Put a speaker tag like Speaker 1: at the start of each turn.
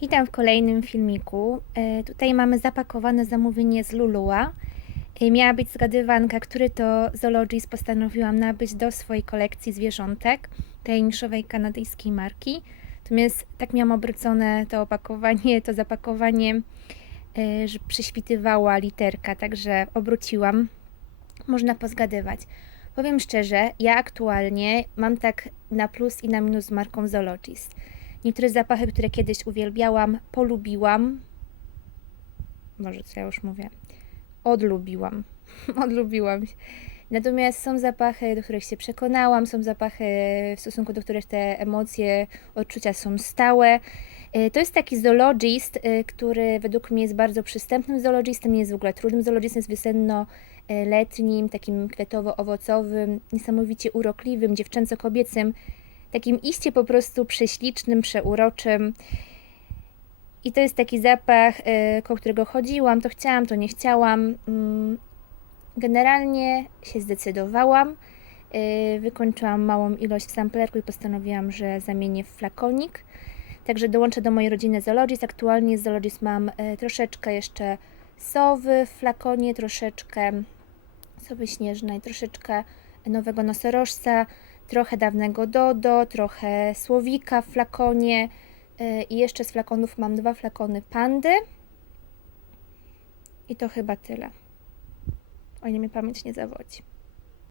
Speaker 1: Witam w kolejnym filmiku. E, Tutaj mamy zapakowane zamówienie z Lulua. E, Miała być zgadywanka, który to zoologist postanowiłam nabyć do swojej kolekcji zwierzątek, tej niszowej kanadyjskiej marki. Natomiast tak miałam obrócone to opakowanie, to zapakowanie, e, że przyświtywała literka, także obróciłam. Można pozgadywać. Powiem szczerze, ja aktualnie mam tak na plus i na minus z marką Zoologist. Niektóre zapachy, które kiedyś uwielbiałam, polubiłam. Może co ja już mówię? Odlubiłam. Odlubiłam. Natomiast są zapachy, do których się przekonałam, są zapachy, w stosunku do których te emocje, odczucia są stałe. Y, To jest taki zoologist, y, który według mnie jest bardzo przystępnym zoologistem, nie jest w ogóle trudnym zoologistem, jest wiosenno-letnim, takim kwiatowo-owocowym, niesamowicie urokliwym, dziewczęco-kobiecym, takim iście po prostu prześlicznym, przeuroczym. I to jest taki zapach, y, koło którego chodziłam, to chciałam, to nie chciałam. Mm, Generalnie się zdecydowałam. y, Wykończyłam małą ilość w samplerku i postanowiłam, że zamienię w flakonik. Także dołączę do mojej rodziny Zoologist. Aktualnie z Zoologist mam y, troszeczkę jeszcze sowy w flakonie, troszeczkę sowy śnieżnej, troszeczkę nowego nosorożca, trochę dawnego Dodo, trochę słowika w flakonie y, i jeszcze z flakonów mam dwa flakony pandy. I to chyba tyle. O ile mnie pamięć nie zawodzi.